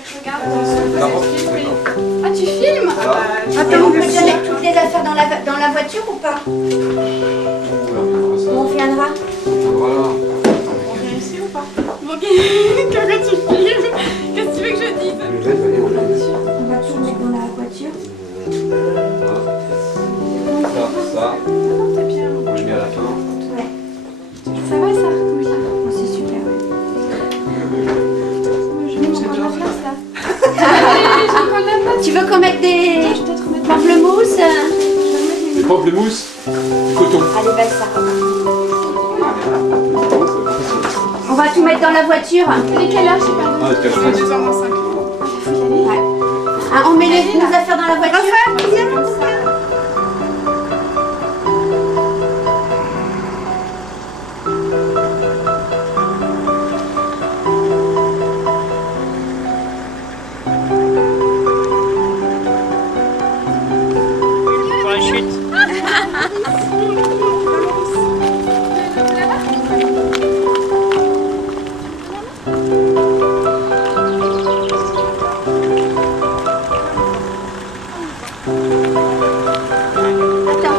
que je regarde. Ah, tu filmes? Attends, on peut déjà mettre toutes les affaires dans la voiture ou pas? On viendra. On vient ici ou pas? Bon, ok, quand tu filmes, qu'est-ce que tu veux que je dise? On va tout mettre dans la voiture. Ça, C'est bien. on le met à la fin. Ouais. Ça va ça? Oui. Oh, c'est super. Je mets encore de la place là. J'ai encore de la place. Tu veux qu'on mette des Je vais peut-être remettre pamplemousses? Les pamplemousses, du coton. Allez, belle ça. On va tout mettre dans la voiture. Il est quelle heure? Je sais pas. Ah, c'est Il est 2h moins 5. Ouais. Ah, on met nos affaires dans la voiture. Pour la chute. Attends.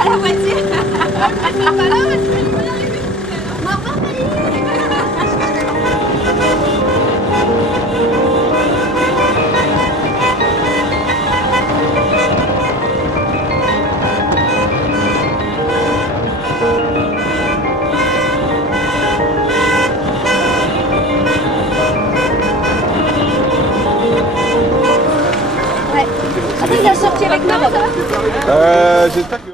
Ah, vas-y. Attends, il a sorti avec moi. J'espère que...